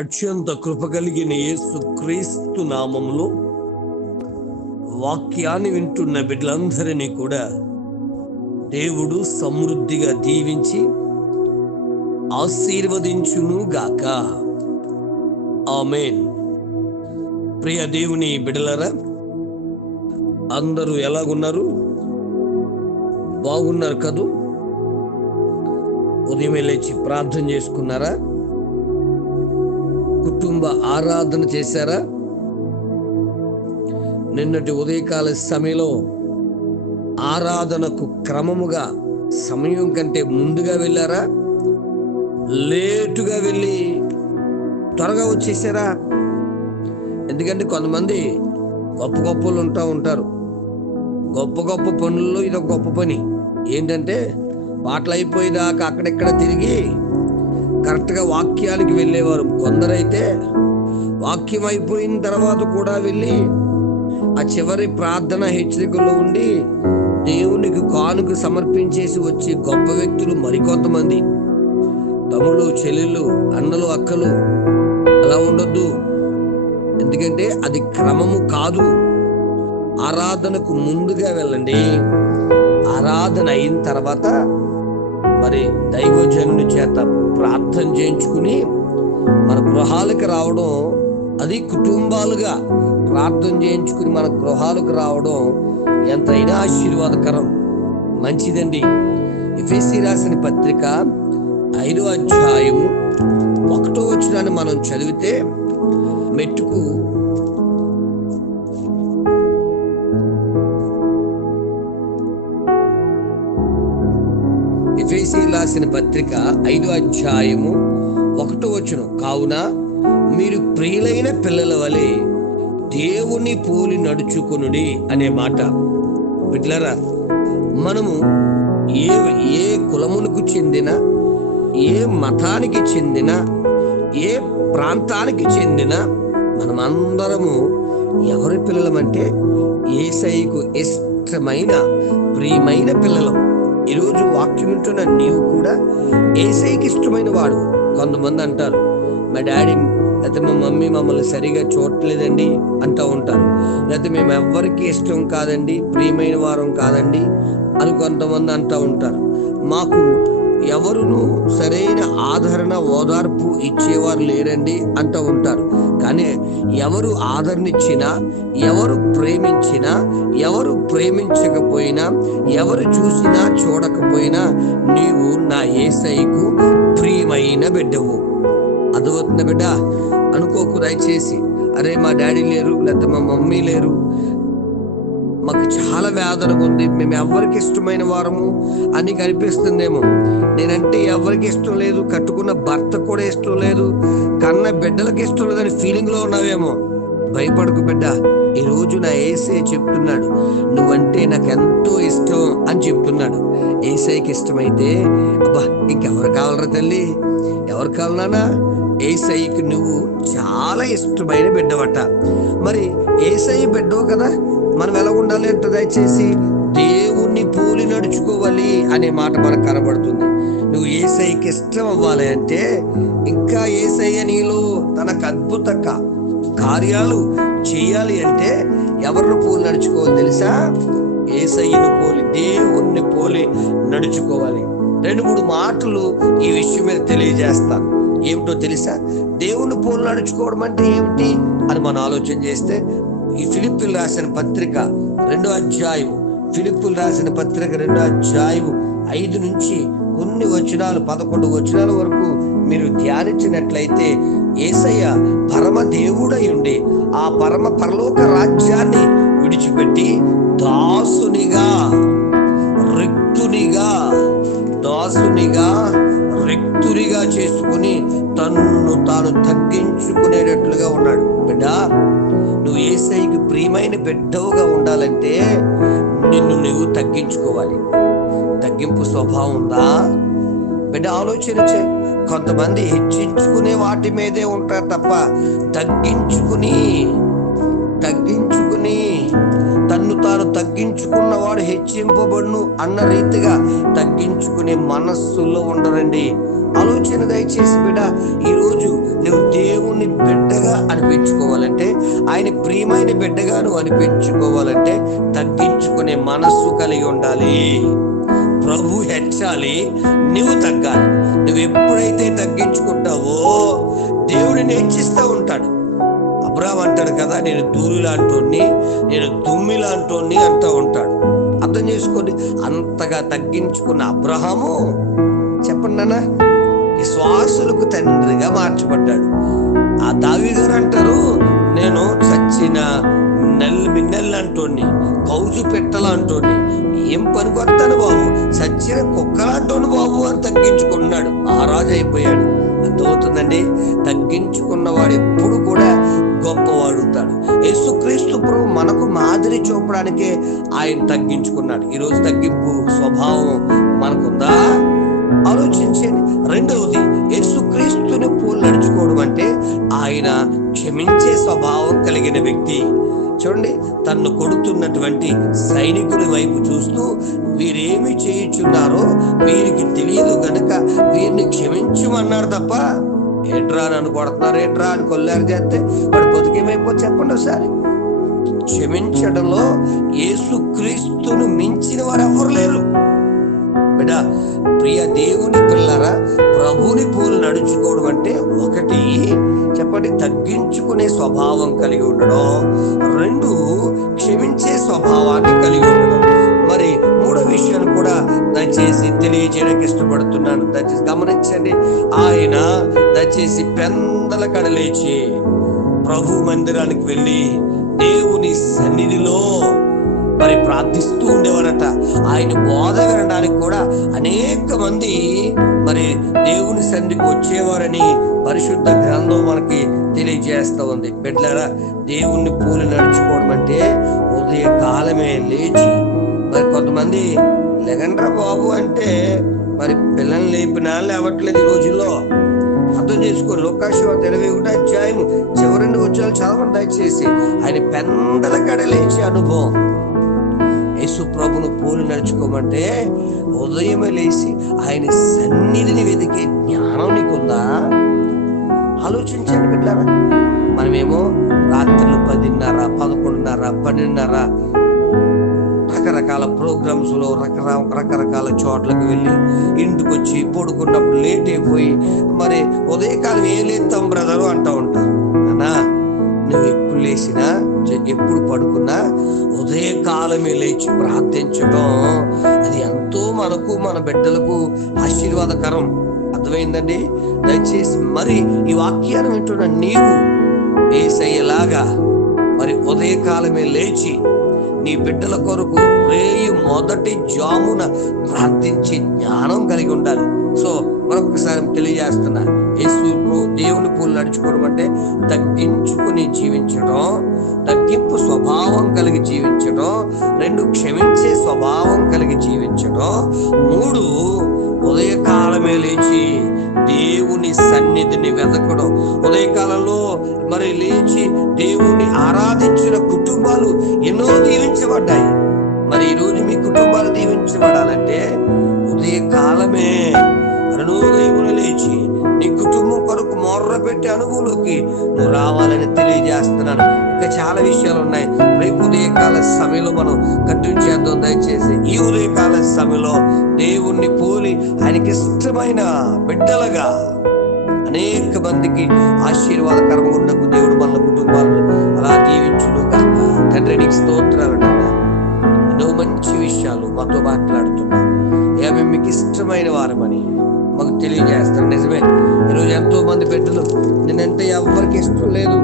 అత్యంత కృప కలిగిన యేసు క్రీస్తు నామములో వాక్యాన్ని వింటున్న బిడ్డలందరినీ కూడా దేవుడు సమృద్ధిగా దీవించి ఆశీర్వదించును గాక. ఆమేన్. ప్రియ దేవుని బిడ్డలారా, అందరూ ఎలాగున్నారు? బాగున్నారు కదూ? ఉదయం లేచి ప్రార్థన చేసుకున్నారా? కుటుంబ ఆరాధన చేశారా? నిన్నటి ఉదయకాల సమయంలో ఆరాధనకు క్రమముగా సమయం కంటే ముందుగా వెళ్ళారా? లేటుగా వెళ్ళి త్వరగా వచ్చేసారా? ఎందుకంటే కొంతమంది గొప్పలు ఉంటారు. గొప్ప పనుల్లో ఇది ఒక గొప్ప పని. ఏంటంటే పాటలు అయిపోయేదాకా అక్కడెక్కడ తిరిగి కరెక్ట్గా వాక్యానికి వెళ్ళేవారు. కొందరైతే వాక్యం అయిపోయిన తర్వాత కూడా వెళ్ళి ఆ చివరి ప్రార్థన హెచ్చరికల్లో ఉండి దేవునికి కానుక సమర్పించేసి వచ్చి గొప్ప వ్యక్తులు మరికొంతమంది. తమ్ముళ్ళు, చెల్లెళ్ళు, అన్నలు, అక్కలు అలా ఉండొద్దు. ఎందుకంటే అది క్రమము కాదు. ఆరాధనకు ముందుగా వెళ్ళండి. ఆరాధన అయిన తర్వాత మరి దైవజనుని చేత ప్రార్థన చేయించుకుని మన గృహాలకు రావడం, అది కుటుంబాలుగా ప్రార్థన చేయించుకుని మన గృహాలకు రావడం ఎంతైనా ఆశీర్వాదకరం, మంచిదండి. ఎఫెసీ రాసిన పత్రిక 5వ అధ్యాయము 1వ వచనాన్ని మనం చదివితే మెట్టుకు ఎఫెసీ రాసిన పత్రిక 5వ అధ్యాయము 1వ వచనం, కావున మీరు ప్రియులైన పిల్లల వలె దేవుని పోలి నడుచుకొనుడి అనే మాట. బిడ్డలారా, మనము ఏ కులమునకు చెందిన, ఏ మతానికి చెందిన, ఏ ప్రాంతానికి చెందిన మనమందరము ఎవరి పిల్లలమంటే యేసయ్యకు ఇష్టమైన ప్రియమైన పిల్లలం. ఈరోజు వాక్యం వింటున్న నీవు కూడా యేసయ్యకి ఇష్టమైన వాడు. కొంతమంది అంటారు, మా డాడీ లేకపోతే మా మమ్మీ మమ్మల్ని సరిగా చూడట్లేదండి అంటూ ఉంటారు. లేకపోతే మేము ఎవ్వరికి ఇష్టం కాదండి, ప్రియమైన వారం కాదండి అని కొంతమంది అంటూ ఉంటారు. మాకు ఎవరును సరైన ఆదరణ, ఓదార్పు ఇచ్చేవారు లేరండి అంటూ ఉంటారు. కానీ ఎవరు ఆదరణ ఇచ్చినా, ఎవరు ప్రేమించినా, ఎవరు ప్రేమించకపోయినా, ఎవరు చూసినా చూడకపోయినా నీవు నా యేసయ్యకు ప్రియమైన బిడ్డవు. అదవుతున్న బిడ్డ అనుకోకు దయచేసి, అరే మా డాడీ లేరు లేకపోతే మా మమ్మీ లేరు, మాకు చాలా వేదన ఉంది, మేము ఎవరికి ఇష్టమైన వారము అని కనిపిస్తుందేమో. నేనంటే ఎవరికి ఇష్టం లేదు, కట్టుకున్న భర్త కూడా ఇష్టం లేదు, కన్న బిడ్డలకు ఇష్టం లేదని ఫీలింగ్లో ఉన్నావేమో. భయపడకు బిడ్డ, ఈరోజు నా యేసయ్య చెప్తున్నాడు, నువ్వంటే నాకు ఎంతో ఇష్టం అని చెప్తున్నాడు. యేసయ్యకి ఇష్టమైతే అబ్బా ఇంకెవరు కావాలరా తల్లి, ఎవరు కావాలన్నా? యేసయ్యకి నువ్వు చాలా ఇష్టమైన బిడ్డవట. మరి యేసయ్య బిడ్డవు కదా, మనం ఎలా ఉండాలి అంటే దయచేసి దేవుణ్ణి పోలి నడుచుకోవాలి అనే మాట మనకు కనబడుతుంది. నువ్వు యేసయ్యకి ఇష్టం అవ్వాలి అంటే, ఇంకా యేసయ్య నీలో తనకు అద్భుత కార్యాలు చేయాలి అంటే ఎవరిని పోలి నడుచుకోవాలి తెలుసా? యేసయ్యను పోలి, దేవుణ్ణి పోలి నడుచుకోవాలి. 2-3 మాటలు ఈ విషయం మీద తెలియజేస్తాను. ఏమిటో తెలుసా? దేవుని పోలి నడుచుకోవడం అంటే ఏమిటి అని మనం ఆలోచన చేస్తే, ఈ ఫిలిప్పీలు రాసిన పత్రిక 2వ అధ్యాయం, ఫిలిప్పీలు రాసిన పత్రిక 2వ అధ్యాయం 5 నుంచి కొన్ని వచనాలు 11 వచనాల వరకు మీరు ధ్యానించినట్లయితే, యేసయ్య పరమ దేవుడై ఉండి ఆ పరలోక రాజ్యాన్ని విడిచిపెట్టి దాసునిగా రిక్తునిగా చేసుకుని తన్ను తాను తగ్గించుకునేటట్లుగా ఉన్నాడు. బిడ్డ, నువ్వు యేసయ్యకి ప్రియమైన బిడ్డవుగా ఉండాలంటే నిన్ను నువ్వు తగ్గించుకోవాలి. తగ్గింపు స్వభావం ఉందా బిడ్డ? ఆలోచన చేయి. కొంతమంది హెచ్చించుకునే వాటి మీదే ఉంటారు తప్ప తగ్గించుకుని తన్ను తాను తగ్గించుకున్నవాడు హెచ్చింపబడును అన్న రీతిగా తగ్గించుకునే మనస్సులో ఉండరండి. ఆలోచన దయచేసి బిడ్డ, ఈరోజు నువ్వు దేవుని ప్రియమైన బిడ్డగా నువ్వు అనిపించుకోవాలంటే తగ్గించుకునే మనస్సు కలిగి ఉండాలి. ప్రభు హెచ్చాలి, నువ్వు తగ్గాలి. నువ్వు ఎప్పుడైతే తగ్గించుకుంటావో దేవుడిని హెచ్చిస్తూ ఉంటాడు. అబ్రాహాము అంటాడు కదా, నేను ధూళి లాంటోని, నేను దుమ్మి లాంటోని అంటూ ఉంటాడు. అర్థం చేసుకోండి, అంతగా తగ్గించుకున్న అబ్రాహాము చెప్పండి అన్న విశ్వాసులకు తండ్రిగా మార్చబడ్డాడు. ఆ దావీదు గారు అంటారు, నేను చచ్చిన మిన్నెల్ అంటోని, కౌజు పెట్టలంటోని, ఏం పనికొస్తాను బాబు, చచ్చిన కుక్కలాంటోని బాబు అని తగ్గించుకున్నాడు. ఆ రాజు అయిపోయాడు. అర్థమవుతుందండి, తగ్గించుకున్నవాడు ఎప్పుడు కూడా గొప్పవాడుతాడు. యేసుక్రీస్తు ప్రభు మనకు మాదిరి చూపడానికే ఆయన తగ్గించుకున్నాడు. ఈరోజు తగ్గింపు స్వభావం మనకుందా? ఆలోచించండి. రెండవది, యేసుక్రీస్తుని పోలి నడుచుకోవడం అంటే ఆయన క్షమించే స్వభావం కలిగిన వ్యక్తి. చూడండి, తన్ను కొడుతున్నటువంటి సైనికుల వైపు చూస్తూ వీరేమి చేయుచున్నారో వీరికి తెలియదు గనుక వీరిని క్షమించమన్నాడు తప్ప ఏట్రా నన్ను కొడుతున్నారు ఏట్రా అని కొల్లారు చేస్తే వాడు బతుకేమైపోతే చెప్పండి ఒకసారి. క్షమించడంలో యేసుక్రీస్తును మించిన వారు ఎవరు లేరు. బిడ్డ, ప్రియ దేవుని పిల్లరా, ప్రభుని పోలి నడుచుకోవడం అంటే ఒకటి చెప్పండి, తగ్గించుకునే స్వభావం కలిగి ఉండడం. రెండు, క్షమించే స్వభావాన్ని కలిగి ఉండడం. మరి మూడో విషయాన్ని కూడా దయచేసి తెలియజేయడానికి ఇష్టపడుతున్నాను. దయచేసి గమనించండి. ఆయన దయచేసి పెందల కడలేచి ప్రభు మందిరానికి వెళ్ళి దేవుని సన్నిధిలో మరి ప్రార్థిస్తూ ఉండేవారట. ఆయన బోధ వినడానికి కూడా అనేక మంది మరి దేవుని సన్నిధికి వచ్చేవారని పరిశుద్ధ గ్రంథం మనకి తెలియజేస్తూ ఉంది. బిడ్డలారా, దేవుణ్ణి పోలి నడుచుకోవడం అంటే ఉదయ కాలమే లేచి, మరి కొంతమంది లెగండ్రా బాబు అంటే మరి పిల్లల్ని లేపినా లేవట్లేదు ఈ రోజుల్లో. అర్థం చేసుకోండి. లోకాసువార్త 21వ అధ్యాయం చివరి 2 వచనాలు చదవండి దయచేసి. ఆయన పెందల కడ లేచే అనుభవం. యేసు ప్రభును పోలి నడుచుకోమంటే ఉదయమే లేచి ఆయన సన్నిధిని వెతికే జ్ఞానం నీకుందా? ఆలోచించండి బిడ్డలారా. మనమేమో రాత్రులు 10:30, 11:30, 12:30 రకరకాల ప్రోగ్రామ్స్ లో రకరకాల చోట్లకు వెళ్ళి ఇంటికి వచ్చి పడుకున్నప్పుడు లేట్ అయిపోయి మరి ఉదయకాలం ఏం లేస్తాం బ్రదరు అంటూ ఉంటారు. అన్నా, నువ్వు ఎప్పుడు లేచినా ఎప్పుడు పడుకున్నా ఉదయకాలమే లేచి ప్రార్థించడం అది ఎంతో మనకు మన బిడ్డలకు ఆశీర్వాదకరం. అర్థమైందండి? దయచేసి మరి ఈ వాక్యాన్ని వింటున్న నీవు యేసయ్యలాగా మరి ఉదయకాలమే లేచి నీ బిడ్డల కొరకు రేయి మొదటి జామున ప్రార్థించే జ్ఞానం కలిగి ఉండాలి. సో మరొకసారి తెలియజేస్తున్నా, దేవుని పోలి నడుచుకోవడం అంటే తగ్గించుకుని జీవించడం, తగ్గింపు స్వభావం కలిగి జీవించడం. 2, క్షమించే స్వభావం కలిగి జీవించడం. 3, ఉదయకాలమే లేచి దేవుని సన్నిధిని వెతకడం. ఉదయకాలంలో మరి లేచి దేవుని ఆరాధించిన కుటుంబాలు ఎన్నో దీవించబడ్డాయి. మరి ఈరోజు మీ కుటుంబాలు దీవించబడాలంటే ఉదయకాలమే అరుణోదయమున లేచి నీ కుటుంబం కొరకు మొర్ర పెట్టే అనుభవంలోకి నువ్వు రావాలని తెలియజేస్తున్నాను. ఇంకా చాలా విషయాలు ఉన్నాయి. రేపు ఉదయకాల సమయంలో మనం కంటిన్యూ చేద్దాం. దయచేసి ఈ ఉదయకాల సమయంలో దేవుణ్ణి పోలి ఆయనకి ఇష్టమైన బిడ్డలుగా అనేక మందికి ఆశీర్వాదకరంగా ఉండకు దేవుడు మన కుటుంబాలను అలా దీవించును గాక. తండ్రి నీకు స్తోత్రాలు. ఎన్నో మంచి విషయాలు మాతో మాట్లాడుతున్నా. మేము మీకు ఇష్టమైన వారమని మాకు తెలియజేస్తారు. నిజమే, ఈరోజు ఎంతో మంది బిడ్డలు నేనంటే ఎవరికి ఇష్టం లేదు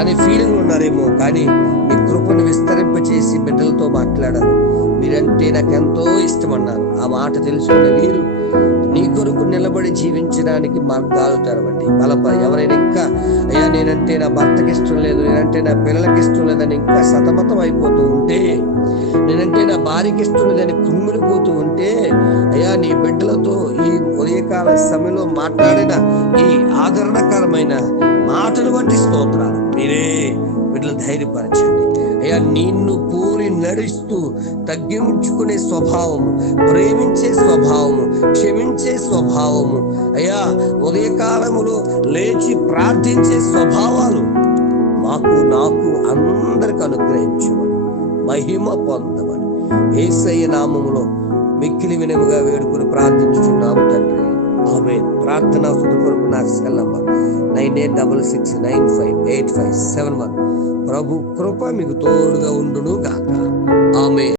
అనే ఫీలింగ్ ఉన్నారేమో, కానీ మీ కృపను విస్తరింపచేసి బిడ్డలతో మాట్లాడారు. మీరంటే నాకు ఎంతో ఇష్టం అన్నారు. ఆ మాట తెలుసుకునే వీరు నీ కొరకు నిలబడి జీవించడానికి మార్గాలు తెరవండి. ఎవరైనా ఇంకా అయ్యా నేనంటే నా భర్తకి ఇష్టం లేదు, నేనంటే నా పిల్లలకి ఇష్టం లేదని ఇంకా సతమతం అయిపోతూ ఉంటే, నేనంటే నా భార్యకి ఇష్టం లేదని కుమ్మిలిపోతూ ఉంటే, అయ్యా నీ బిడ్డలతో ఈ ఉదయకాల సమయంలో మాట్లాడిన ఈ ఆదరణకరమైన మాటలు బట్టి స్తోత్రాలు. మీరే బిడ్డలు ధైర్యపరచండి. అయ్యా నిన్ను పోలి నడుస్తూ తగ్గించుకునే స్వభావము, ప్రేమించే స్వభావము, క్షమించే స్వభావము, అయ్యా ఉదయకాలములో లేచి ప్రార్థించే స్వభావాలు నాకు అందరికి అనుగ్రహించమని, మహిమ పొందమని యేసయ్య నామములో మిక్కిలి వినముగా వేడుకొని ప్రార్థించుచున్నాము తండ్రి. ఆమేన్. ప్రార్థన కొరకు నా సెల్ నంబర్ 9866958571. ప్రభు కృప మీకు తోడుగా ఉండును గాక. ఆమేన్.